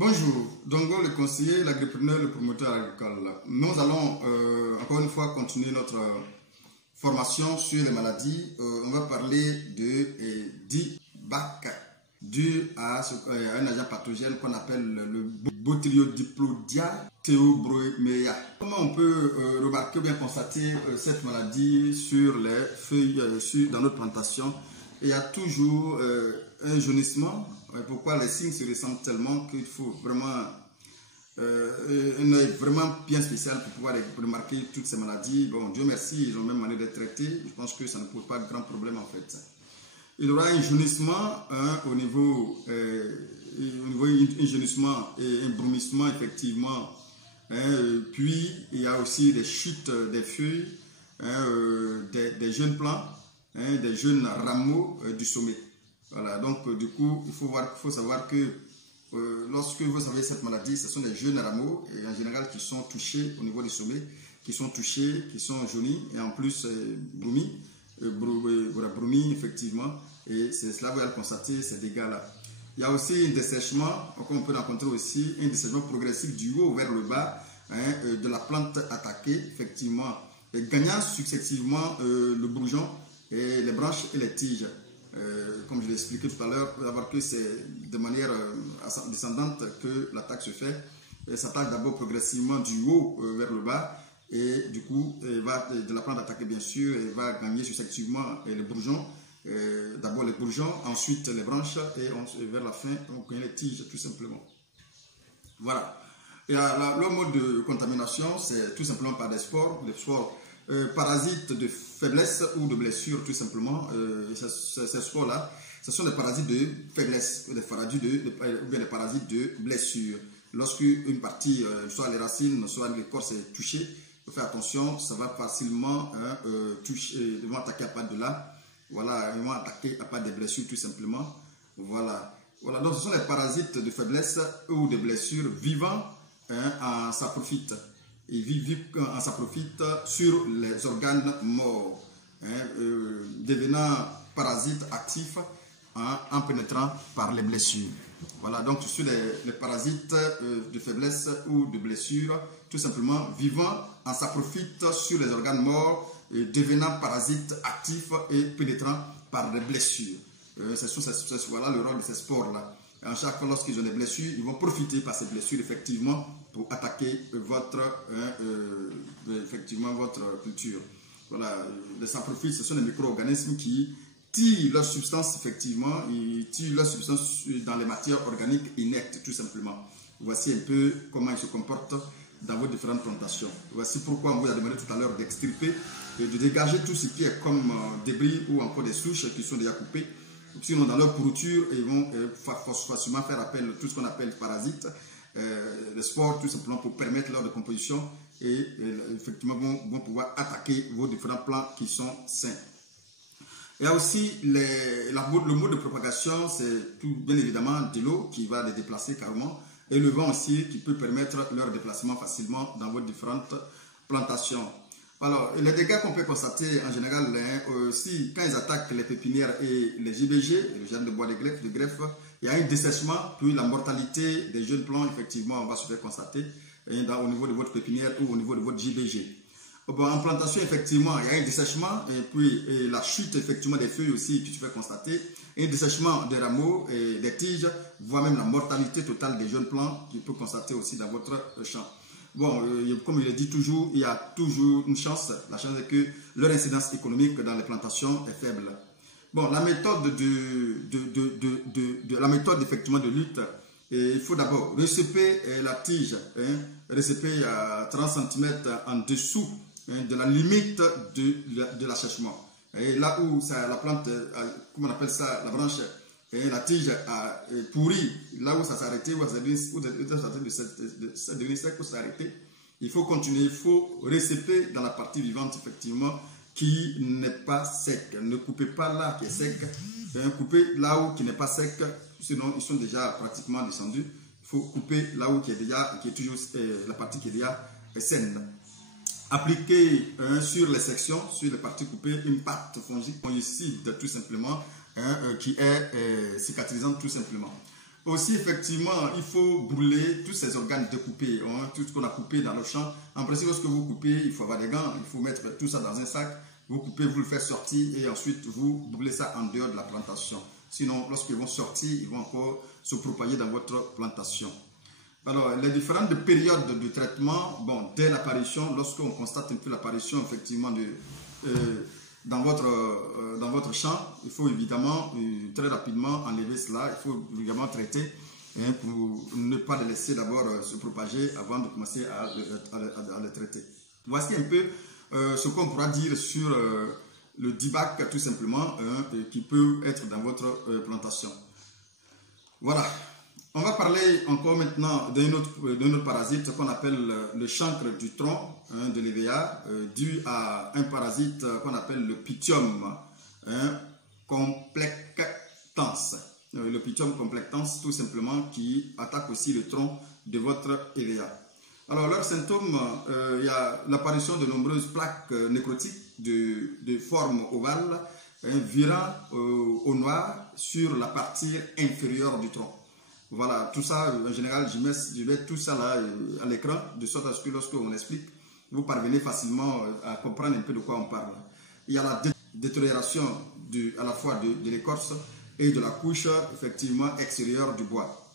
Bonjour, Dongo le conseiller, l'agripreneur, le promoteur agricole. Nous allons encore une fois continuer notre formation sur les maladies. On va parler de DIBAC, dû à un agent pathogène qu'on appelle le Botryodiplodia theobromea. Comment on peut remarquer ou bien constater cette maladie sur les feuilles dans notre plantation? Il y a toujours un jaunissement. Pourquoi les signes se ressemblent tellement qu'il faut vraiment un œil vraiment bien spécial pour pouvoir remarquer toutes ces maladies. Bon, Dieu merci, ils ont même manière d'être traités. Je pense que ça ne pose pas de grand problème en fait. Il y aura un jaunissement au niveau un jaunissement et un brunissement effectivement. Puis il y a aussi des chutes des feuilles, des jeunes plants, des jeunes rameaux du sommet. Voilà, donc du coup, il faut savoir que lorsque vous avez cette maladie, ce sont des jeunes rameaux et en général qui sont touchés au niveau des sommets, qui sont touchés, qui sont jaunis et en plus brumis, effectivement. Et c'est cela vous allez constater ces dégâts-là. Il y a aussi un dessèchement, comme on peut rencontrer aussi, un dessèchement progressif du haut vers le bas de la plante attaquée, effectivement, et gagnant successivement le bourgeon, et les branches et les tiges. Comme je l'ai expliqué tout à l'heure, il faut savoir que c'est de manière descendante que l'attaque se fait. Elle s'attaque d'abord progressivement du haut vers le bas et du coup, va de la plante attaquée bien sûr, et va gagner successivement les bourgeons. D'abord les bourgeons, ensuite les branches et vers la fin, on gagne les tiges tout simplement. Voilà. Et le mode de contamination, c'est tout simplement par des spores parasites de faiblesse ou de blessure tout simplement. Ces spores-là, ce sont des parasites de faiblesse ou bien des parasites de blessure. Lorsque une partie, soit les racines, soit l'écorce est touchée, il faut faire attention, ça va facilement toucher, ils vont attaquer à part de là. Voilà, ils vont attaquer à part des blessures tout simplement. Voilà. Voilà, donc ce sont les parasites de faiblesse ou de blessure vivant en saprophyte. Ils vivent en saprophyte sur les organes morts, devenant parasites actifs en pénétrant par les blessures. Voilà, donc ce sont les parasites de faiblesse ou de blessure, tout simplement vivant en saprophyte sur les organes morts et devenant parasites actifs et pénétrant par les blessures. Voilà le rôle de ces spores-là. À chaque fois, lorsqu'ils ont des blessures, ils vont profiter par ces blessures, effectivement, pour attaquer votre culture. Voilà, les saprophytes, ce sont des micro-organismes qui tirent leur substance, effectivement, ils tirent leur substance dans les matières organiques inertes, tout simplement. Voici un peu comment ils se comportent dans vos différentes plantations. Voici pourquoi on vous a demandé tout à l'heure d'extirper et de dégager tout ce qui est comme débris ou encore des souches qui sont déjà coupées. Sinon, dans leur pourriture, ils vont facilement faire appel à tout ce qu'on appelle parasites, les spores, tout simplement pour permettre leur décomposition et effectivement vont pouvoir attaquer vos différents plants qui sont sains. Il y a aussi le mode de propagation, c'est tout bien évidemment de l'eau qui va les déplacer carrément et le vent aussi qui peut permettre leur déplacement facilement dans vos différentes plantations. Alors, les dégâts qu'on peut constater en général, quand ils attaquent les pépinières et les JBG, les gènes de bois de greffe, il y a un dessèchement, puis la mortalité des jeunes plants, effectivement, on va se faire constater au niveau de votre pépinière ou au niveau de votre JBG. Bon, en plantation, effectivement, il y a un dessèchement, et puis la chute, effectivement, des feuilles aussi qui se fait constater, un dessèchement des rameaux et des tiges, voire même la mortalité totale des jeunes plants qui peut constater aussi dans votre champ. Bon, comme je l'ai dit toujours, il y a toujours une chance. La chance est que leur incidence économique dans les plantations est faible. Bon, la méthode effectivement de lutte, il faut d'abord receper la tige, receper à 30 cm en dessous de la limite de l'assèchement. Et là où la plante, comment on appelle ça, la branche, la tige a pourri, là où ça s'est arrêté, où ça devient sec, où ça s'est arrêté, il faut continuer, il faut receper dans la partie vivante, effectivement, qui n'est pas sec. Ne coupez pas là qui est sec, coupez là où qui n'est pas sec, sinon ils sont déjà pratiquement descendus. Il faut couper là où qui est toujours la partie qui est déjà saine. Appliquez sur les sections, sur les parties coupées, une pâte fongicide tout simplement, qui est cicatrisante tout simplement. Aussi, effectivement, il faut brûler tous ces organes découpés, hein, tout ce qu'on a coupé dans le champ. En principe, lorsque vous coupez, il faut avoir des gants, il faut mettre tout ça dans un sac. Vous coupez, vous le faites sortir et ensuite vous brûlez ça en dehors de la plantation. Sinon, lorsqu'ils vont sortir, ils vont encore se propager dans votre plantation. Alors, les différentes périodes de traitement, bon, dès l'apparition, lorsqu'on constate un peu l'apparition effectivement dans votre champ, il faut évidemment très rapidement enlever cela, il faut évidemment traiter hein, pour ne pas les laisser d'abord se propager avant de commencer à les traiter. Voici un peu ce qu'on pourra dire sur le dieback tout simplement qui peut être dans votre plantation. Voilà. On va parler encore maintenant d'un autre parasite qu'on appelle le chancre du tronc hein, de l'EVA, dû à un parasite qu'on appelle le Pythium complectans. Le Pythium complectans, tout simplement, qui attaque aussi le tronc de votre EVA. Alors, leurs symptômes, il y a l'apparition de nombreuses plaques nécrotiques de forme ovale, virant au noir sur la partie inférieure du tronc. Voilà, tout ça, en général, je mets tout ça là à l'écran, de sorte à ce que lorsqu'on explique, vous parvenez facilement à comprendre un peu de quoi on parle. Il y a la détérioration à la fois de l'écorce et de la couche, effectivement, extérieure du bois.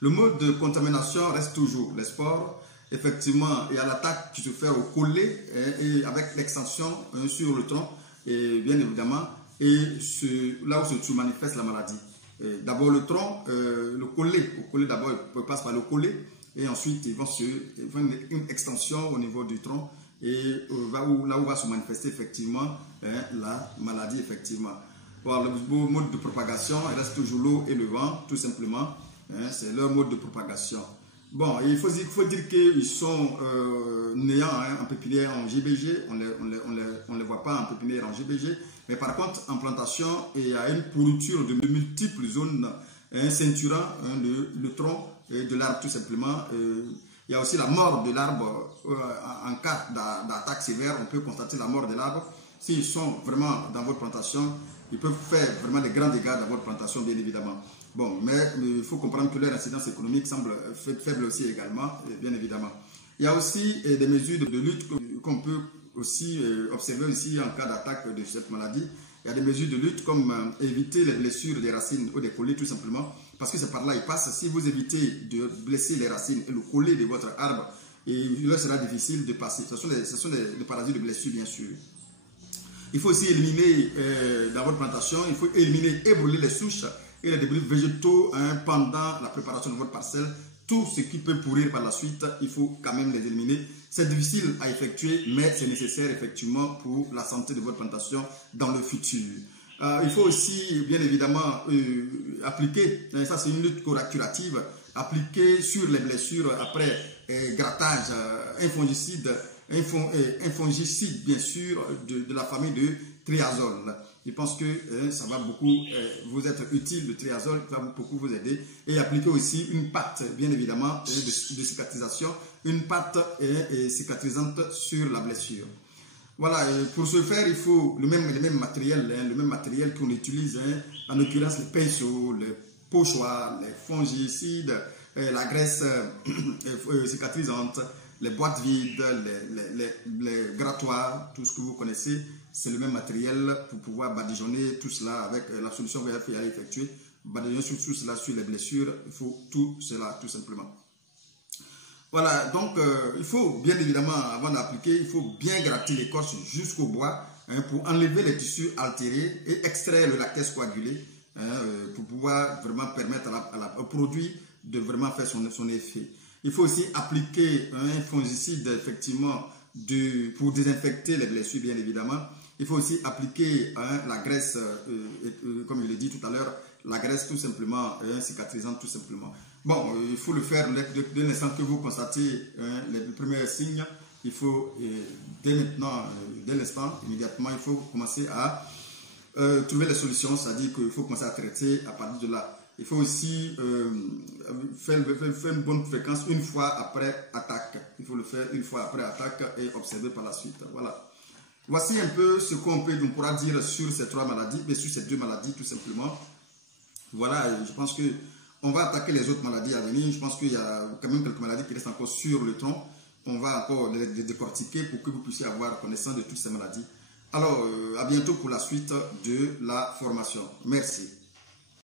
Le mode de contamination reste toujours les spores. Effectivement, il y a l'attaque qui se fait au collet et avec l'extension sur le tronc, et bien évidemment, et là où se manifeste la maladie. D'abord le tronc, le collet d'abord il passe par le collet et ensuite ils vont une extension au niveau du tronc et là où va se manifester effectivement la maladie effectivement. Bon, le mode de propagation il reste toujours l'eau et le vent tout simplement, c'est leur mode de propagation. Bon, il faut dire qu'ils sont néants en pépinière en GBG, on les voit pas en pépinière en GBG. Mais par contre, en plantation, il y a une pourriture de multiples zones ceinturant le tronc de l'arbre tout simplement. Il y a aussi la mort de l'arbre. En cas d'attaque sévère, on peut constater la mort de l'arbre. S'ils sont vraiment dans votre plantation, ils peuvent faire vraiment des grands dégâts dans votre plantation, bien évidemment. Bon, mais il faut comprendre que leur incidence économique semble faible aussi également, bien évidemment. Il y a aussi des mesures de lutte qu'on peut aussi observer aussi en cas d'attaque de cette maladie. Il y a des mesures de lutte comme éviter les blessures des racines ou des collets tout simplement, parce que c'est par là il passe. Si vous évitez de blesser les racines et le collet de votre arbre, il leur sera difficile de passer. Ce sont des parasites de blessure bien sûr. Il faut aussi éliminer dans votre plantation, il faut éliminer et brûler les souches et les débris végétaux pendant la préparation de votre parcelle. Tout ce qui peut pourrir par la suite, il faut quand même les éliminer. C'est difficile à effectuer, mais c'est nécessaire effectivement pour la santé de votre plantation dans le futur. Il faut aussi, bien évidemment, appliquer, ça c'est une lutte curative, appliquer sur les blessures après grattage, un fongicide bien sûr de la famille de triazole. Je pense que ça va beaucoup vous être utile, le triazole va beaucoup vous aider. Et appliquer aussi une pâte, bien évidemment, de cicatrisation, une pâte cicatrisante sur la blessure. Voilà, pour ce faire, il faut le même matériel qu'on utilise, en l'occurrence les pinceaux, les pochoirs, les fongicides, la graisse cicatrisante, les boîtes vides, les grattoirs, tout ce que vous connaissez. C'est le même matériel pour pouvoir badigeonner tout cela avec la solution que vous allez effectuer. Badigeonner tout cela sur les blessures, il faut tout cela tout simplement. Voilà, donc il faut bien évidemment, avant d'appliquer, il faut bien gratter l'écorce jusqu'au bois pour enlever les tissus altérés et extraire le latex coagulé pour pouvoir vraiment permettre au produit de vraiment faire son effet. Il faut aussi appliquer un fongicide effectivement pour désinfecter les blessures bien évidemment. Il faut aussi appliquer la graisse, comme je l'ai dit tout à l'heure, la graisse tout simplement, cicatrisante tout simplement. Bon, il faut le faire dès l'instant que vous constatez les premiers signes. Il faut, dès maintenant, dès l'instant, immédiatement, il faut commencer à trouver les solutions, c'est-à-dire qu'il faut commencer à traiter à partir de là. Il faut aussi faire une bonne fréquence une fois après attaque. Il faut le faire une fois après attaque et observer par la suite. Voilà. Voici un peu ce qu'on pourra dire sur ces trois maladies, mais sur ces deux maladies tout simplement. Voilà, je pense que On va attaquer les autres maladies à venir. Je pense qu'il y a quand même quelques maladies qui restent encore sur le tronc. On va encore les décortiquer pour que vous puissiez avoir connaissance de toutes ces maladies. Alors, à bientôt pour la suite de la formation. Merci.